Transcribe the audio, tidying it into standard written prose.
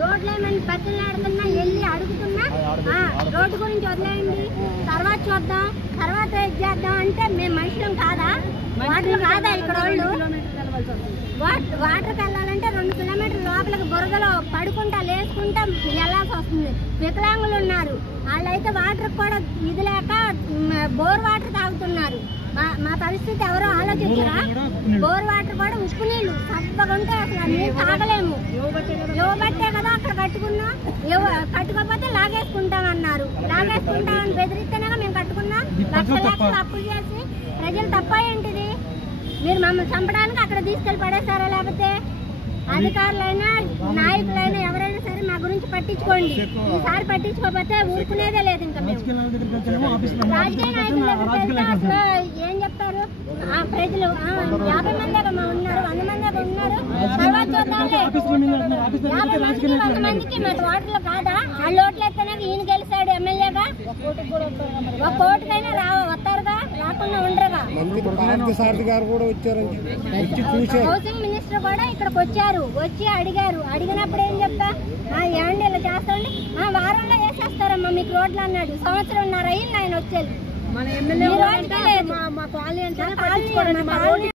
రోడ్లేమని బతిలాడుతున్నా వెళ్ళి అడుగుతున్నా రోడ్డు గురించి వదిలేయండి, తర్వాత చూద్దాం, తర్వాత చేద్దాం అంటే మేము మనుషులం కాదా? వాటర్ కాదా ఇక్కడ వాళ్ళు? వాటర్కి వెళ్ళాలంటే 2 కిలోమీటర్ల లోపలికి బురదలో పడుకుంటా లేసుకుంటా వెళ్ళాల్సి వస్తుంది. వికలాంగులు ఉన్నారు, వాళ్ళైతే వాటర్ కూడా ఇది లేక బోర్ వాటర్ తాగుతున్నారు. మా పరిస్థితి ఎవరో ఆలోచించరా? బోర్ వాటర్ కూడా ఉప్పు నీళ్లు చక్కగా ఉంటే అసలు నీళ్ళు తాగలేము. ఇవ్వబట్టే కదా అక్కడ కట్టుకున్నాం, కట్టుకోకపోతే లాగేసుకుంటామన్నారు. లాగేసుకుంటామని బెదిరిస్తేనే మేము కట్టుకున్నాం. లక్షలు అప్పులు చేసి ప్రజలు తప్ప ఏంటిది? మీరు మమ్మల్ని చంపడానికి అక్కడ తీసుకెళ్లి పడేశారా? లేకపోతే అధికారులైనా నాయకులైనా ఎవరైనా సరే మా గురించి పట్టించుకోండి. ఈసారి పట్టించుకోకపోతే ఊరుకునేదే లేదు. ఇంకా రాజకీయ నాయకులు అసలు ఏం చెప్తారు? ప్రజలు 50 మంది ఉన్నారు, 100 మంది ఉన్నారు, తర్వాత చూద్దాంలే. 50 మందికి 100 మందికి మరి ఓట్లు కాదా? ఆ ఓట్లు ఎత్తనే ఈయన గెలిచాడు ఎమ్మెల్యేగా. ఒక కోటికైనా వస్తారుగా, రాకుండా ఉండరుగా. హౌసింగ్ మినిస్టర్ కూడా ఇక్కడికి వచ్చారు, వచ్చి అడిగారు. అడిగినప్పుడు ఏం చెప్తా, ఏమండి ఇలా చేస్తాండి, వారంలో వేసేస్తారమ్మా మీకు రోడ్లు అన్నాడు. 1.5 సంవత్సరం అయింది ఆయన వచ్చేది. మన ఎమ్మెల్యే లేదు. మా కాలనీ అంటే